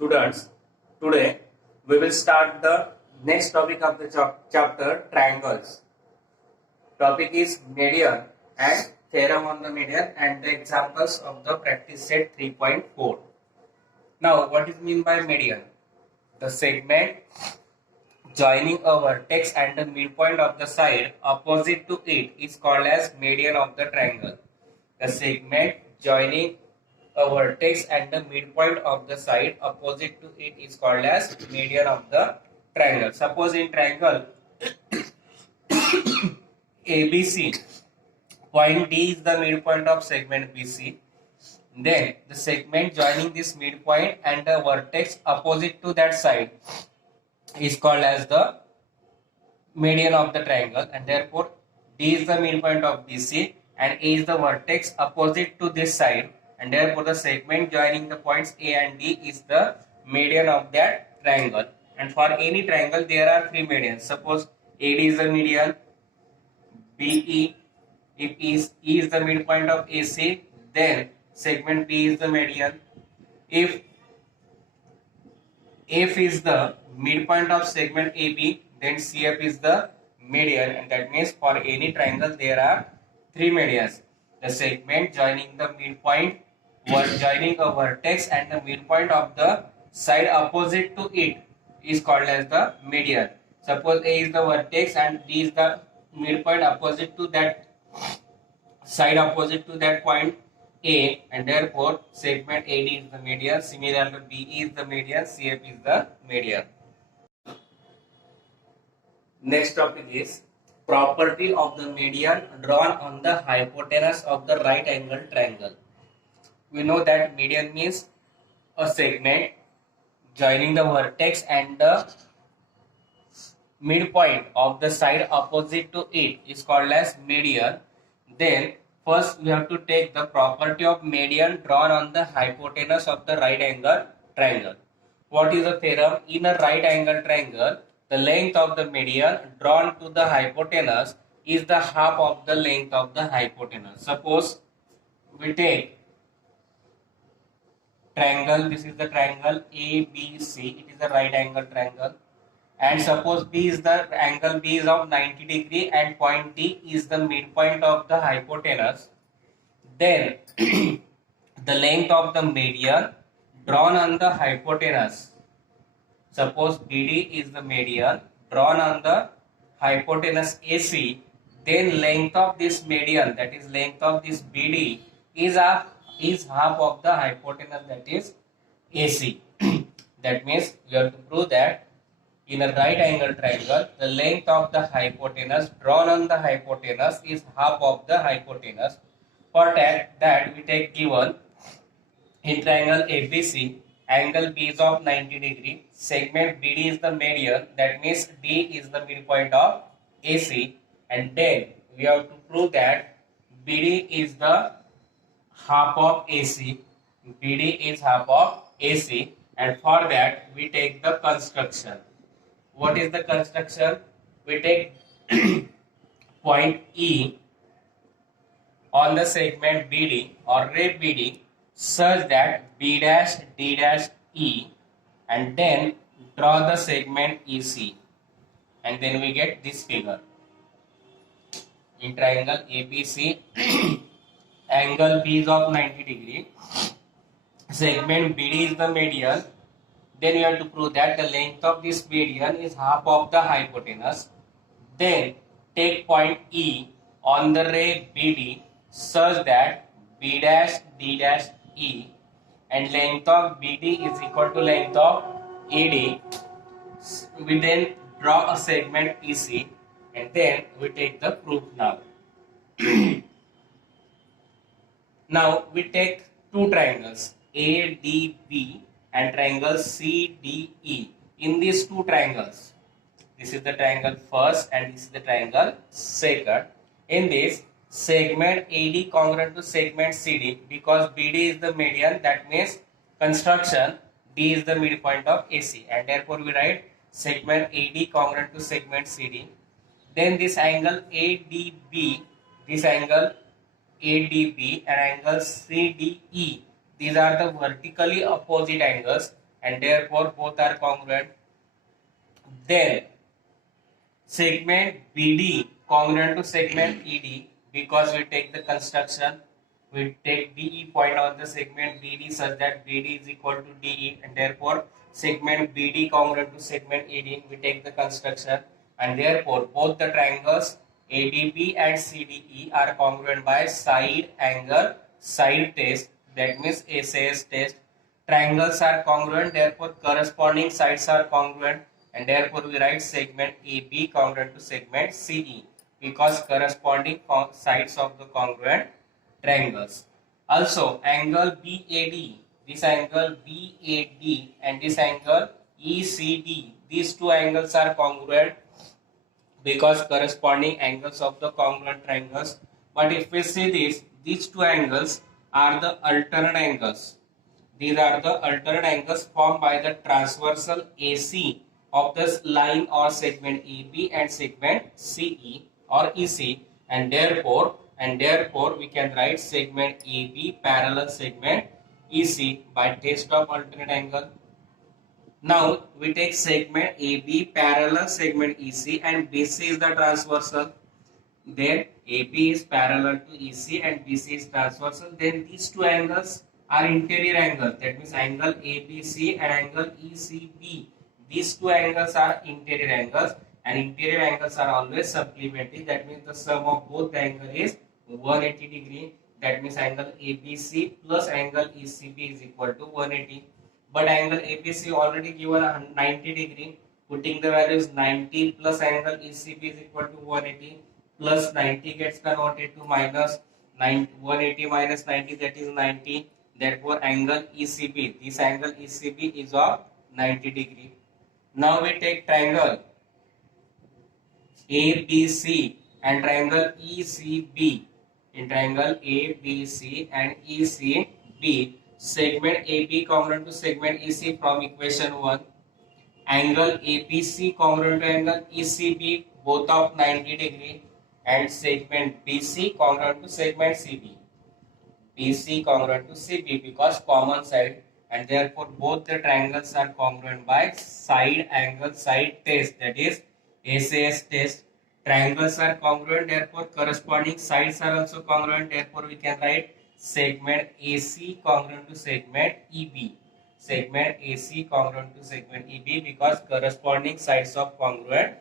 Students, today we will start the next topic of the chapter triangles. Topic is median and theorem on the median and the examples of the practice set 3.4. Now, what is mean by median? The segment joining a vertex and the midpoint of the side opposite to it is called as median of the triangle. The segment joining a vertex and the midpoint of the side opposite to it is called as median of the triangle. Suppose in triangle ABC, point D is the midpoint of segment BC. Then the segment joining this midpoint and the vertex opposite to that side is called as the median of the triangle, and therefore D is the midpoint of BC and A is the vertex opposite to this side, and therefore the segment joining the points A and D is the median of that triangle. And for any triangle there are three medians. Suppose AD is the median, BE, if E is the midpoint of AC, then segment B is the median. If F is the midpoint of segment AB, then CF is the median, and that means for any triangle there are three medians. The segment joining the midpoint, joining a vertex and the midpoint of the side opposite to it is called as the median. Suppose A is the vertex and D is the midpoint opposite to that side opposite to that point A, and therefore segment AD is the median. Similarly, BE is the median, CF is the median. Next topic is property of the median drawn on the hypotenuse of the right angle triangle. We know that median means a segment joining the vertex and the midpoint of the side opposite to it is called as median. Then first we have to take the property of median drawn on the hypotenuse of the right angle triangle. What is the theorem? In a right angle triangle, the length of the median drawn to the hypotenuse is the half of the length of the hypotenuse. Suppose we take triangle, this is the triangle ABC, it is a right angle triangle, and suppose B is the angle B is of 90 degree and point D is the midpoint of the hypotenuse. Then the length of the median drawn on the hypotenuse, suppose BD is the median drawn on the hypotenuse AC, then length of this median, that is length of this BD is half of the hypotenuse, that is AC. That means we have to prove that in a right angle triangle, the length of the hypotenuse drawn on the hypotenuse is half of the hypotenuse. For that we take given in triangle ABC, angle B is of 90 degree, segment BD is the median, that means D is the midpoint of AC, and then we have to prove that BD is the half of AC, BD is half of AC, and for that we take the construction. What is the construction? We take point E on the segment BD or ray BD such that B dash D dash E, and then draw the segment EC, and then we get this figure. In triangle ABC, angle B is of 90 degree, segment BD is the median, then you have to prove that the length of this median is half of the hypotenuse. Then take point E on the ray BD such that B dash D dash E and length of BD is equal to length of AD. We then draw a segment EC, and then we take the proof now. Now we take two triangles ADB and triangle CDE. In these two triangles, this is the triangle first and this is the triangle second. In this, segment AD congruent to segment CD, because BD is the median, that means construction D is the midpoint of AC, and therefore we write segment AD congruent to segment CD. Then this angle ADB, this angle ADB and angle CDE, these are the vertically opposite angles, and therefore both are congruent. Then segment BD congruent to segment ED, because we take the construction, we take DE point on the segment BD such that BD is equal to DE, and therefore segment BD congruent to segment ED, we take the construction, and therefore both the triangles ADB and CDE are congruent by side angle side test, that means SAS test. Triangles are congruent, therefore corresponding sides are congruent, and therefore we write segment AB congruent to segment CE, because corresponding sides of the congruent triangles. Also angle BAD, this angle BAD and this angle ECD, these two angles are congruent because corresponding angles of the congruent triangles. But if we see this, these two angles are the alternate angles. These are the alternate angles formed by the transversal AC of this line or segment AB and segment CE or EC, and therefore we can write segment AB parallel segment EC by test of alternate angle. Now we take segment AB parallel segment EC, and BC is the transversal. Then AB is parallel to EC and BC is transversal. Then these two angles are interior angles. That means angle ABC and angle ECB. These two angles are interior angles, and interior angles are always supplementary. That means the sum of both the angle is 180 degree. That means angle ABC plus angle ECB is equal to 180. But angle ABC already given 90 degree. Putting the value is 90 plus angle ECB is equal to 180. Plus 90 gets converted to minus 180 minus 90, that is 90. Therefore angle ECB, this angle ECB is of 90 degree. Now we take triangle ABC and triangle ECB. In triangle ABC and ECB, segment AB congruent to segment EC from equation 1. Angle APC congruent to angle ECB, both of 90 degree, and segment BC congruent to segment CB. BC congruent to CB because common side, and therefore both the triangles are congruent by side angle side test, that is SAS test. Triangles are congruent, therefore corresponding sides are also congruent, therefore we can write segment AC congruent to segment EB. Segment AC congruent to segment EB because corresponding sides of congruent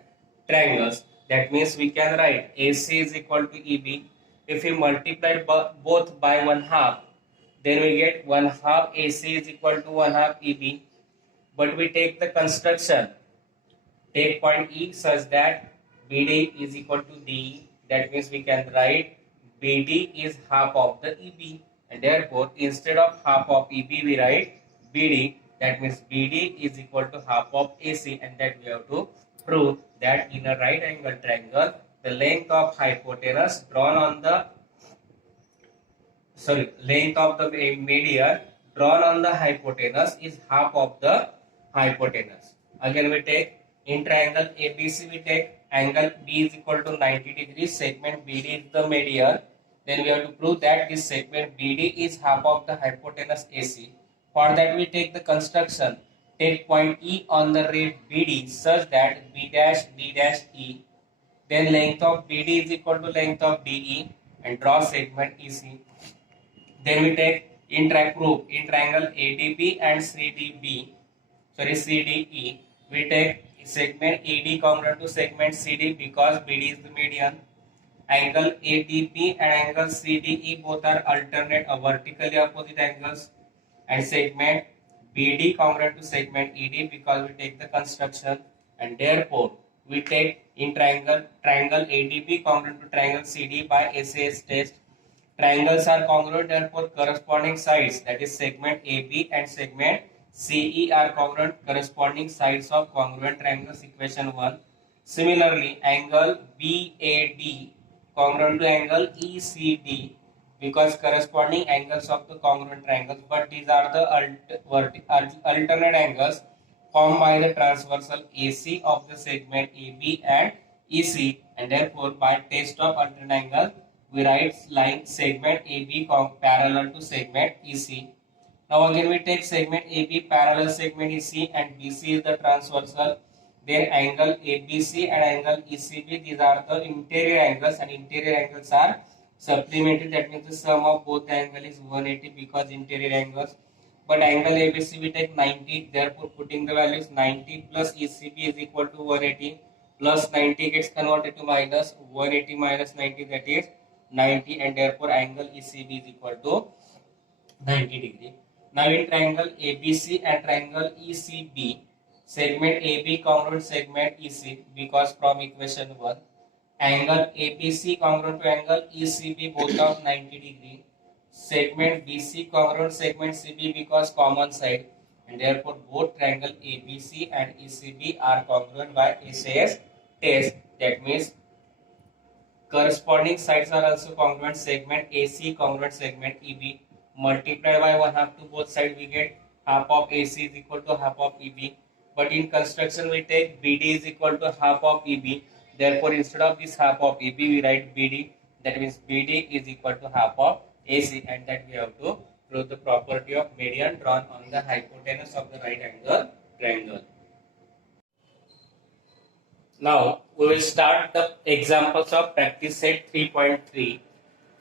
triangles. That means we can write AC is equal to EB. If we multiply both by 1/2, then we get 1/2 AC is equal to 1/2 EB. But we take the construction, take point E such that BD is equal to DE. That means we can write BD is half of the EB, and therefore instead of half of EB we write BD. That means BD is equal to half of AC, and that we have to prove that in a right angle triangle the length of hypotenuse drawn on the length of the median drawn on the hypotenuse is half of the hypotenuse. Again we take in triangle ABC, we take angle B is equal to 90 degrees, segment BD is the median. Then we have to prove that this segment BD is half of the hypotenuse AC. For that we take the construction, take point E on the ray BD such that B dash D dash E. Then length of BD is equal to length of DE, and draw segment EC. Then we take in triangle ADB and CDE, we take segment AD congruent to segment CD because BD is the median. Angle ADB and angle CDE both are alternate or vertically opposite angles, and segment BD congruent to segment ED because we take the construction, and therefore we take in triangle ADB congruent to triangle CD by SAS test. Triangles are congruent, therefore corresponding sides, that is segment AB and segment CE are congruent, corresponding sides of congruent triangles, equation 1. Similarly, angle BAD congruent to angle ECD because corresponding angles of the congruent triangles, but these are the alternate angles formed by the transversal AC of the segment AB and EC, and therefore by test of alternate angle we write line segment AB parallel to segment EC. Now again we take segment AB, parallel segment EC, and BC is the transversal. Then angle ABC and angle ECB, these are the interior angles, and interior angles are supplementary. That means the sum of both the angle is 180 because interior angles. But angle ABC we take 90, therefore putting the values 90 plus ECB is equal to 180, plus 90 gets converted to minus 180 minus 90, that is 90, and therefore angle ECB is equal to 90 degree. Now in triangle ABC and triangle ECB, segment AB congruent segment EC, because from equation 1, angle ABC congruent to angle ECB both of 90 degree, segment BC congruent segment CB because common side, and therefore both triangle ABC and ECB are congruent by SAS test. That means corresponding sides are also congruent. Segment AC congruent segment EB, multiplied by 1/2 to both sides, we get half of AC is equal to half of EB. But in construction we take BD is equal to half of EB. Therefore instead of this half of EB we write BD. That means BD is equal to half of AC, and that we have to prove the property of median drawn on the hypotenuse of the right angle triangle. Now we will start the examples of practice set 3.3.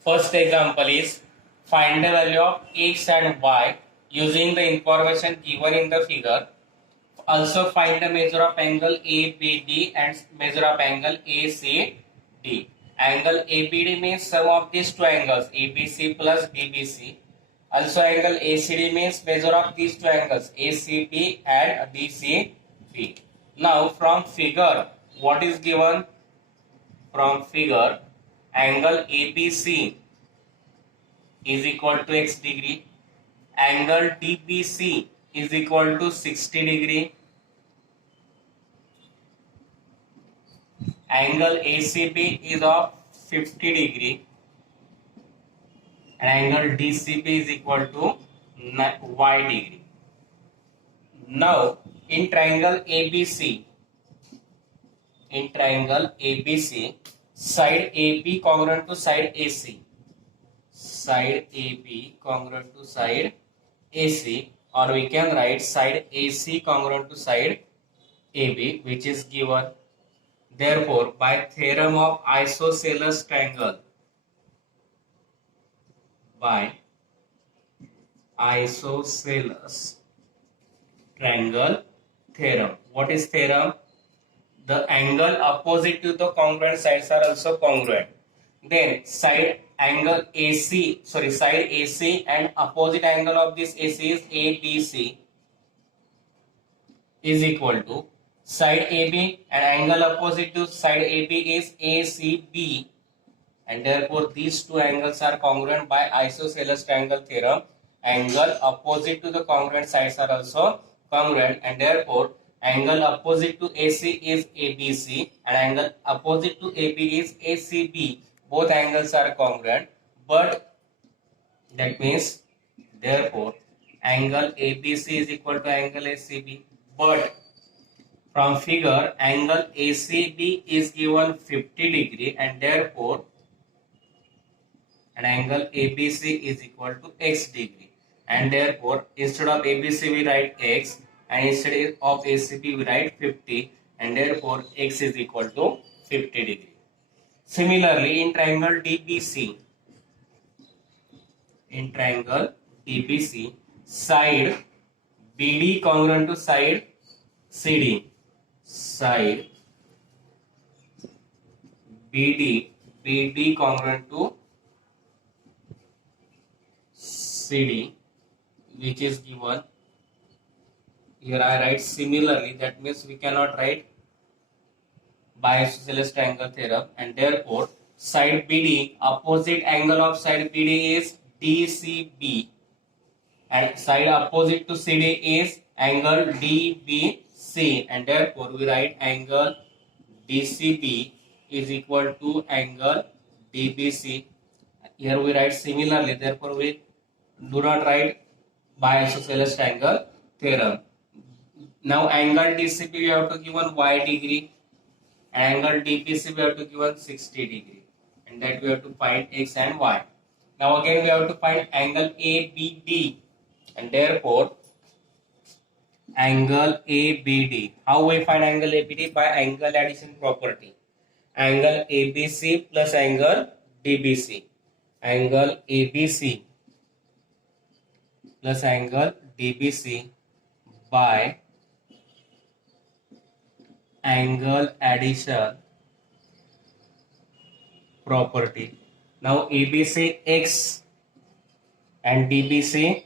First example is find the value of x and y using the information given in the figure. Also find the measure of angle ABD and measure of angle ACD. Angle ABD means sum of these two angles ABC plus BBC. Also angle ACD means measure of these two angles ACB and DCB. Now from figure, what is given? From figure, angle ABC is equal to x degree, angle DBC is equal to 60 degree, angle ACB is of 50 degree, and angle DCB is equal to y degree. Now in triangle ABC, side AB congruent to side AC, side AB congruent to side AC, or we can write side AC congruent to side AB, which is given. Therefore by theorem of isosceles triangle, theorem. What is theorem? The angle opposite to the congruent sides are also congruent. Then side AC and opposite angle of this AC is ABC is equal to side AB and angle opposite to side AB is ACB, and therefore these two angles are congruent by isosceles triangle theorem. Angle opposite to the congruent sides are also congruent, and therefore angle opposite to AC is ABC and angle opposite to AB is ACB. Both angles are congruent, but that means therefore angle ABC is equal to angle ACB. But from figure, angle ACB is given 50 degree, and therefore an angle ABC is equal to x degree, and therefore instead of ABC we write x, and instead of ACB we write 50, and therefore x is equal to 50 degree. Similarly in triangle DBC, side BD congruent to side CD, side BD congruent to CD, which is given here. I write similarly, that means we cannot write by isosceles triangle theorem, and therefore side BD, opposite angle of side BD is DCB, and side opposite to CD is angle DBC, and therefore we write angle DCB is equal to angle DBC. Here we write similarly, therefore we do not write by isosceles triangle theorem. Now angle DCB we have to given y degree, angle DBC we have to given 60 degree, and that we have to find x and y. Now again we have to find angle ABD. and therefore angle ABD. How we find angle ABD? By angle addition property. Angle ABC plus angle DBC. Angle ABC plus angle DBC by angle addition property. Now ABC X and DBC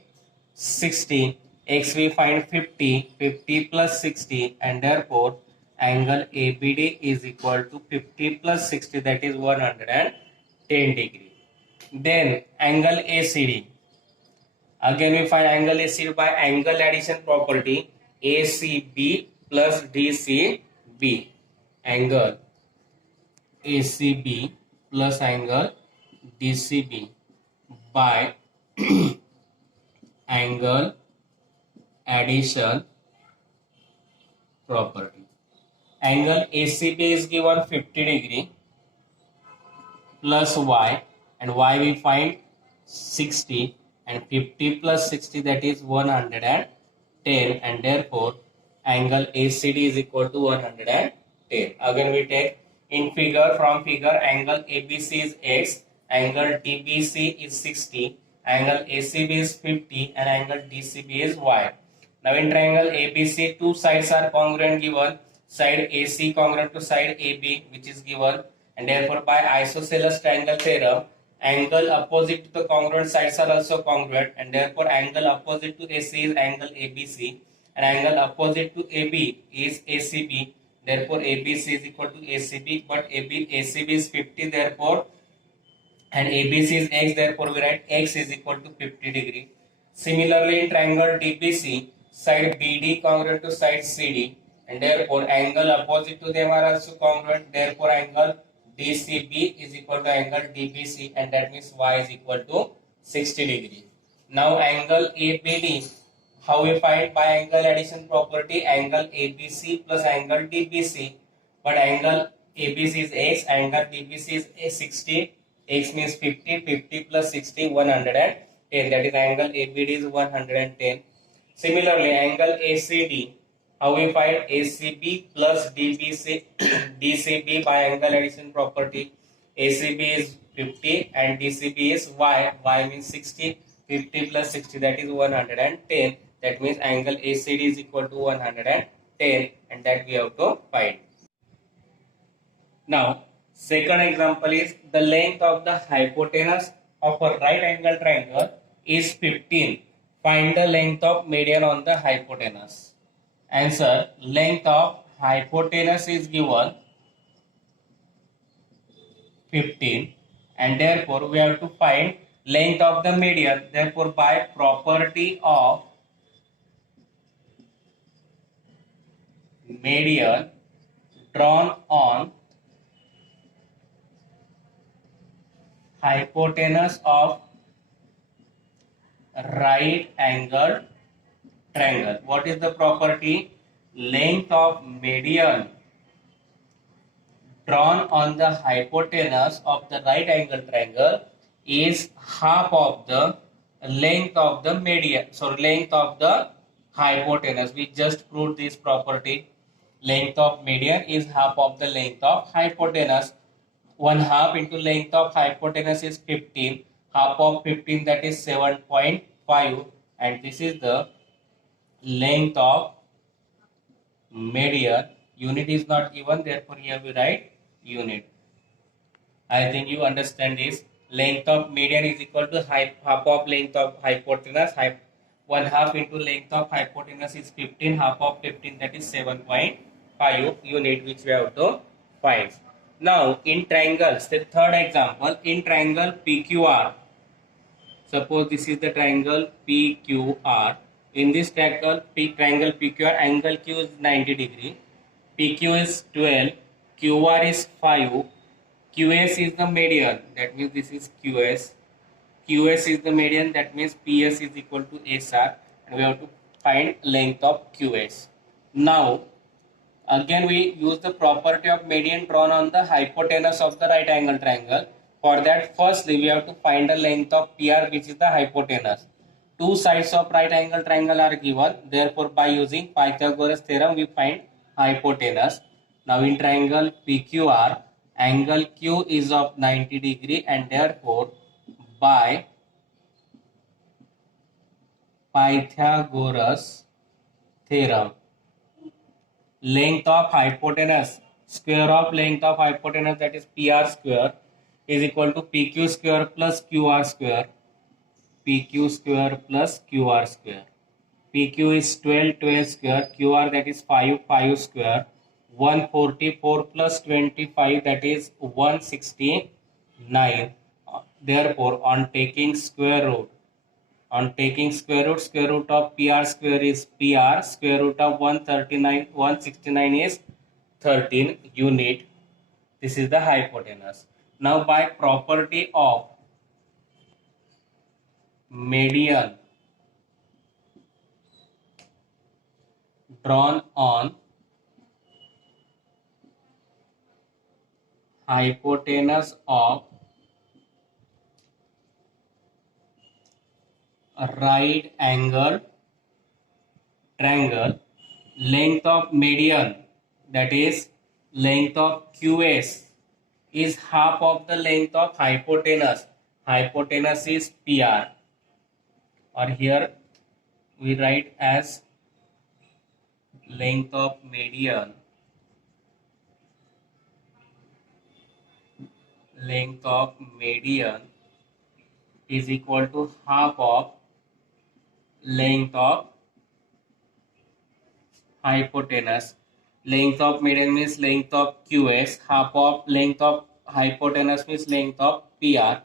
60. X we find 50. 50 plus 60, and therefore angle ABD is equal to 50 plus 60, that is 110 degree. Then angle ACD. Again we find angle ACD by angle addition property. ACB plus DCB. Angle ACB plus angle DCB by angle addition property. Angle ACB is given 50 degree plus y, and y we find 60, and 50 plus 60, that is 110, and therefore angle ACD is equal to 110. Again we take in figure, from figure, angle ABC is X, angle DBC is 60, angle ACB is 50, and angle DCB is Y. Now in triangle ABC, two sides are congruent given, side AC congruent to side AB, which is given, and therefore by isosceles triangle theorem, angle opposite to the congruent sides are also congruent, and therefore angle opposite to AC is angle ABC, and angle opposite to AB is ACB. Therefore ABC is equal to ACB, but ACB is 50, therefore, and ABC is X, therefore we write X is equal to 50 degree. Similarly in triangle DBC, side BD congruent to side CD, and therefore angle opposite to them are also congruent, therefore angle DCB is equal to angle DBC, and that means Y is equal to 60 degree. Now angle ABD, how we find? By angle addition property, angle ABC plus angle DBC, but angle ABC is X, angle DBC is 60, X means 50, 50 plus 60, 110, that is angle ABD is 110. Similarly angle ACD, how we find? ACB plus DBC DCB by angle addition property. ACB is 50 and DCB is Y. Y means 60. 50 plus 60, that is 110. That means angle ACD is equal to 110, and that we have to find. Now second example is the length of the hypotenuse of a right angle triangle is 15. Find the length of median on the hypotenuse. Answer: length of hypotenuse is given 15, and therefore we have to find length of the median. Therefore by property of median drawn on hypotenuse of right angle triangle. What is the property? Length of median drawn on the hypotenuse of the right angle triangle is half of the length of the median, so length of the hypotenuse. We just proved this property. Length of median is half of the length of hypotenuse. 1/2 into length of hypotenuse is 15. Half of 15, that is 7.5, and this is the length of median. Unit is not given, therefore here we write unit. I think you understand this. Length of median is equal to half of length of hypotenuse. 1/2 into length of hypotenuse is 15. Half of 15, that is 7.5 unit, which we have to find. Now in triangles, the third example, in triangle PQR. Suppose this is the triangle PQR. In this triangle PQR, angle Q is 90 degree, PQ is 12, QR is 5, QS is the median, that means this is QS. QS is the median, that means PS is equal to SR, and we have to find length of QS. Now again we use the property of median drawn on the hypotenuse of the right angle triangle. For that, firstly we have to find the length of PR, which is the hypotenuse. two sides of right angle triangle are given. Therefore, by using Pythagoras theorem, we find hypotenuse. Now, in triangle PQR, angle Q is of 90 degree, and therefore, by Pythagoras theorem, length of hypotenuse, square of length of hypotenuse, that is PR square, is equal to PQ square plus QR square. PQ square plus QR square. PQ is 12, 12 square. QR, that is 5, 5 square. 144 plus 25, that is 169. Therefore, on taking square root, square root of PR square is PR, square root of 169 is 13 unit. This is the hypotenuse. Now, by property of median drawn on hypotenuse of right angle triangle, length of median, that is length of QS, is half of the length of hypotenuse. Hypotenuse is PR, or here we write as length of median, is equal to half of length of hypotenuse. Length of median means length of QS, half of length of hypotenuse means length of PR.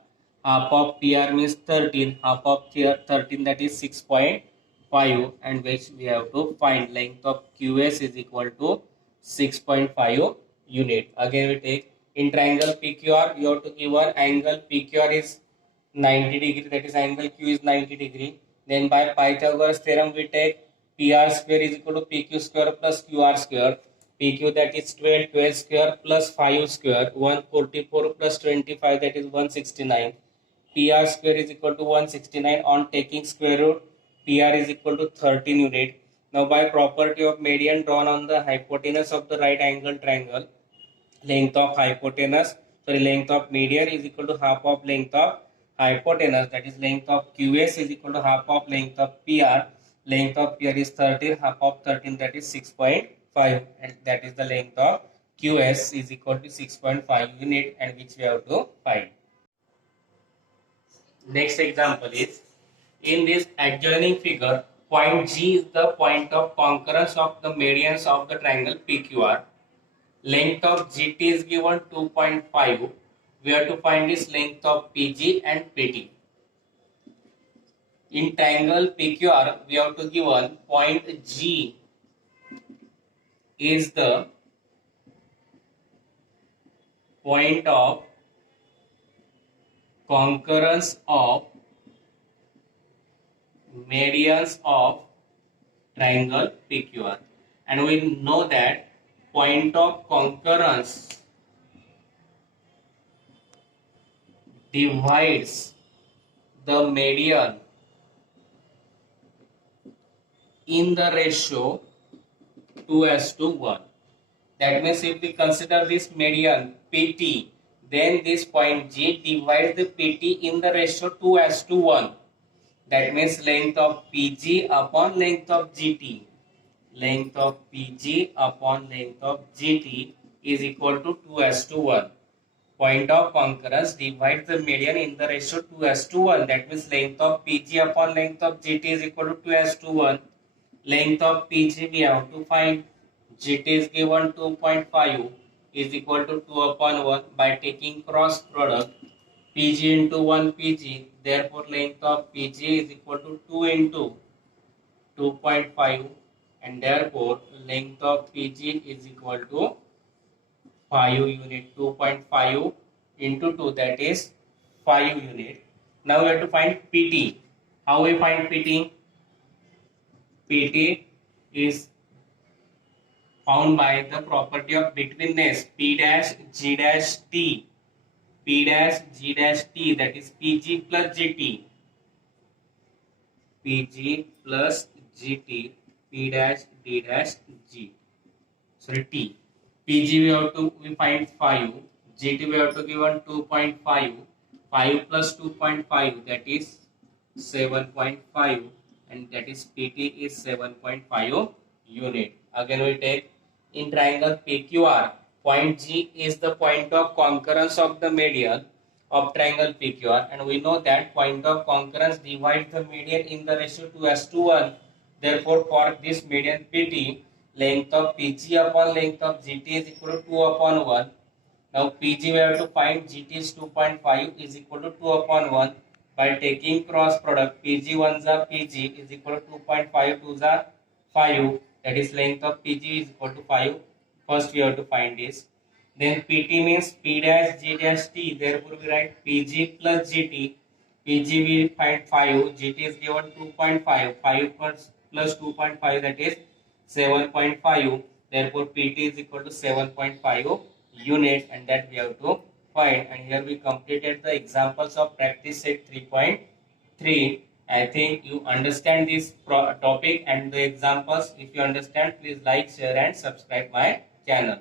Half of PR means 13, half of 13, that is 6.5, and which we have to find length of QS is equal to 6.5 unit. Again we take in triangle PQR, we have to give one angle PQR is 90 degree, that is angle Q is 90 degree. Then by Pythagoras theorem we take PR square is equal to PQ square plus QR square. PQ, that is 12, 12 square plus 5 square, 144 plus 25, that is 169. PR square is equal to 169. On taking square root, PR is equal to 13 unit. Now by property of median drawn on the hypotenuse of the right angle triangle, length of median is equal to half of length of hypotenuse, that is length of QS is equal to half of length of PR. Length of PR is 13, half of 13, that is 6.5, and that is the length of QS is equal to 6.5 unit, and which we have to find. Next example is, in this adjoining figure, point G is the point of concurrence of the medians of the triangle PQR. Length of GT is given 2.5. We have to find this length of PG and PT. In triangle PQR, we have to give one point G is the point of concurrence of medians of triangle PQR, and we know that point of concurrence divides the median in the ratio 2:1. That means if we consider this median PT, then this point G divides the PT in the ratio 2:1. That means length of PG upon length of GT. Length of PG upon length of GT is equal to 2:1. Point of concurrence divides the median in the ratio 2:1. That means length of PG upon length of GT is equal to 2:1. Length of PG we have to find. GT is given 2.5 is equal to 2/1 by taking cross product. PG into 1 PG. Therefore, length of PG is equal to 2 into 2.5, and therefore length of PG is equal to 5 unit. 2.5 into 2, that is 5 unit. Now we have to find PT. How we find PT? PT is found by the property of betweenness P dash G dash T. P dash G dash T, that is PG plus GT. PG plus GT P dash D dash G. Sorry, T. PG we find 5. GT we have to given 2.5. 5 plus 2.5, that is 7.5, and that is PT is 7.5 unit. Again we take in triangle PQR, point G is the point of concurrence of the median of triangle PQR, and we know that point of concurrence divides the median in the ratio 2:1. Therefore, for this median PT, length of PG upon length of GT is equal to 2/1. Now PG we have to find, GT is 2.5 is equal to 2/1. By taking cross product, PG 1 are PG is equal to 2.5 2 are 5, that is length of PG is equal to 5. First we have to find this. Then PT means P dash G dash T, therefore we write PG plus GT. PG we find 5, GT is given 2.5, 5 plus 2.5, that is 7.5, therefore PT is equal to 7.5 units, and that we have to find. And here we completed the examples of practice set 3.3. I think you understand this topic and the examples. If you understand, please like, share and subscribe my channel.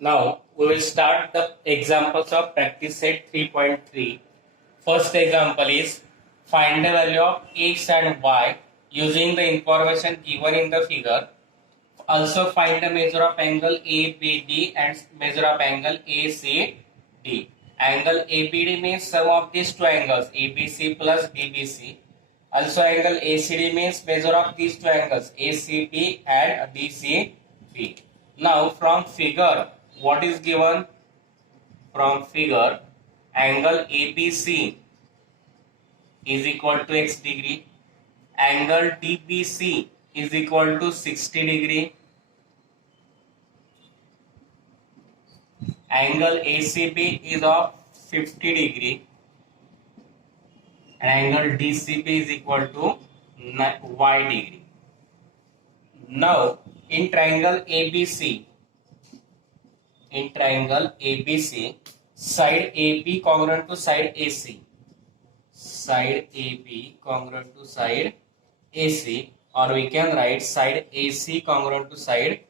Now we will start the examples of practice set 3.3. First example is find the value of x and y using the information given in the figure. Also find the measure of angle ABD and measure of angle ACD. Angle ABD means sum of these two angles ABC plus BBC. Also angle ACD means measure of these two angles ACB and DCB. Now from figure, what is given? From figure, angle ABC is equal to x degree. Angle DBC is equal to 60 degree. Angle ACB is of 50 degree. And angle DCB is equal to y degree. Now in triangle ABC, side AB congruent to side AC. Side AB congruent to side AC, or we can write side AC congruent to side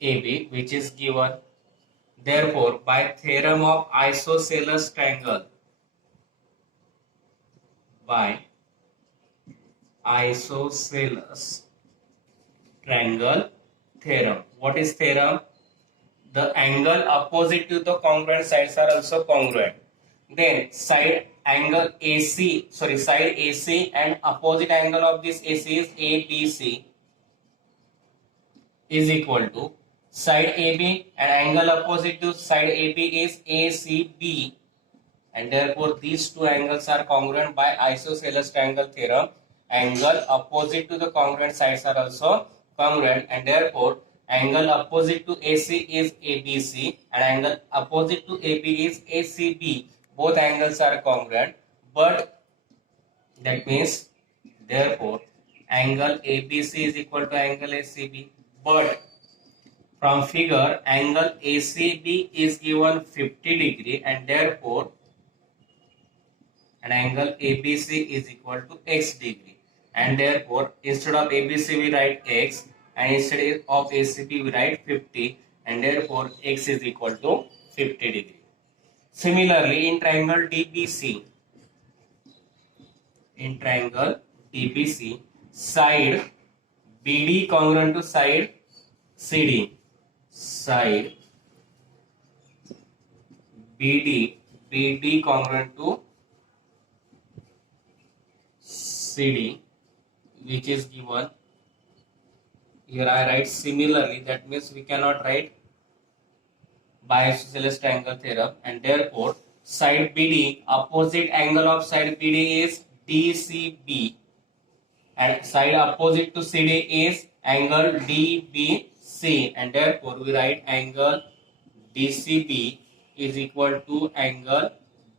AB, which is given. Therefore, by theorem of isosceles triangle, theorem. What is theorem? The angle opposite to the congruent sides are also congruent. Then side AC and opposite angle of this AC is ABC is equal to side AB, and angle opposite to side AB is ACB, and therefore these two angles are congruent by isosceles triangle theorem. Angle opposite to the congruent sides are also congruent, and therefore angle opposite to AC is ABC and angle opposite to AB is ACB. Both angles are congruent, but that means therefore angle ABC is equal to angle ACB. But from figure, angle ACB is given 50 degree, and therefore an angle ABC is equal to x degree, and therefore instead of ABC we write x, and instead of ACB we write 50, and therefore x is equal to 50 degree. Similarly, in triangle DBC, side BD congruent to side CD. Side BD congruent to CD, which is given. Here I write similarly, that means we cannot write by isosceles triangle theorem, and therefore side BD, opposite angle of side BD is DCB, and side opposite to CD is angle DBC, and therefore we write angle DCB is equal to angle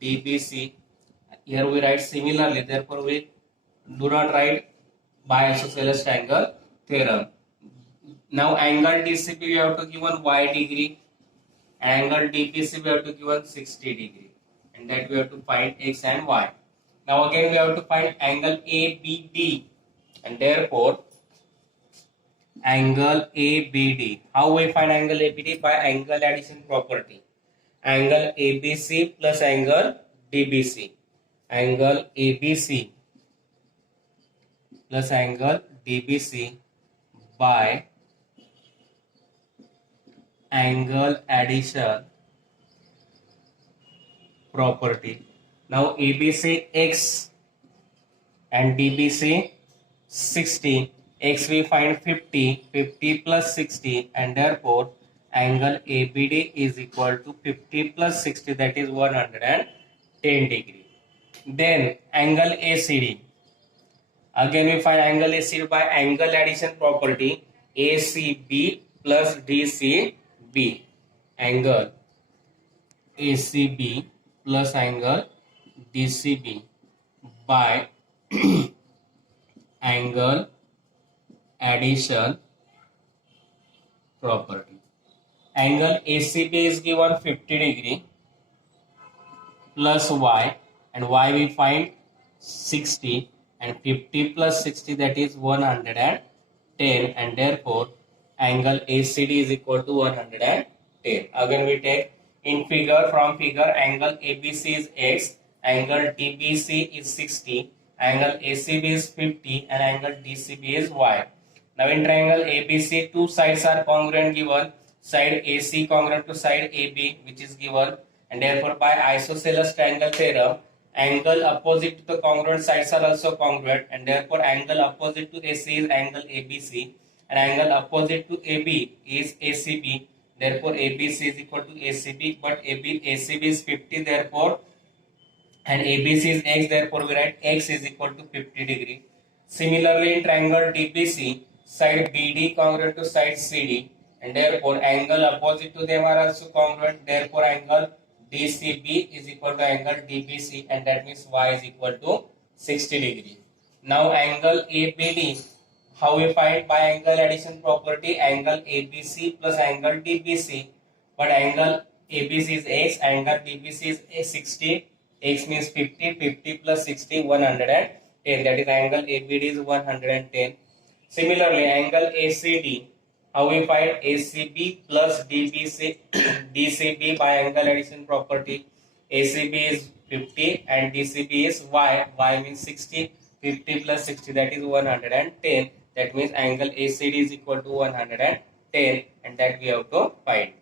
DBC. Here we write similarly, therefore we do not write by isosceles triangle theorem. Now angle DCB we have to given y degree, angle DBC we have to given 60 degree, and that we have to find x and y. Now again we have to find angle ABD, and therefore angle ABD. How we find angle ABD? By angle addition property. Angle ABC plus angle DBC. Angle ABC plus angle DBC by angle addition property. Now ABC X and DBC 60. X we find 50. 50 plus 60, and therefore angle ABD is equal to 50 plus 60, that is 110 degree. Then angle ACD. Again we find angle ACD by angle addition property. ACB plus DCB. Angle ACB plus angle DCB by angle addition property. Angle ACB is given 50 degree plus y, and y we find 60, and 50 plus 60, that is 110, and therefore angle ACD is equal to 110. Again we take in figure, from figure, angle ABC is X, angle DBC is 60, angle ACB is 50, and angle DCB is Y. Now in triangle ABC, two sides are congruent given, side AC congruent to side AB, which is given, and therefore by isosceles triangle theorem, angle opposite to the congruent sides are also congruent, and therefore angle opposite to AC is angle ABC, and angle opposite to AB is ACB. Therefore ABC is equal to ACB, but ACB is 50, therefore, and ABC is X, therefore we write X is equal to 50 degree. Similarly in triangle DBC, side BD congruent to side CD, and therefore angle opposite to them are also congruent, therefore angle DCB is equal to angle DBC, and that means Y is equal to 60 degree. Now angle ABD, how we find? By angle addition property, angle ABC plus angle DBC, but angle ABC is X, angle DBC is 60, X means 50, 50 plus 60, 110, that is angle ABD is 110. Similarly angle ACD, how we find? ACB plus DBC DCB by angle addition property. ACB is 50 and DCB is Y. Y means 60. 50 plus 60, that is 110. That means angle ACD is equal to 110, and that we have to find.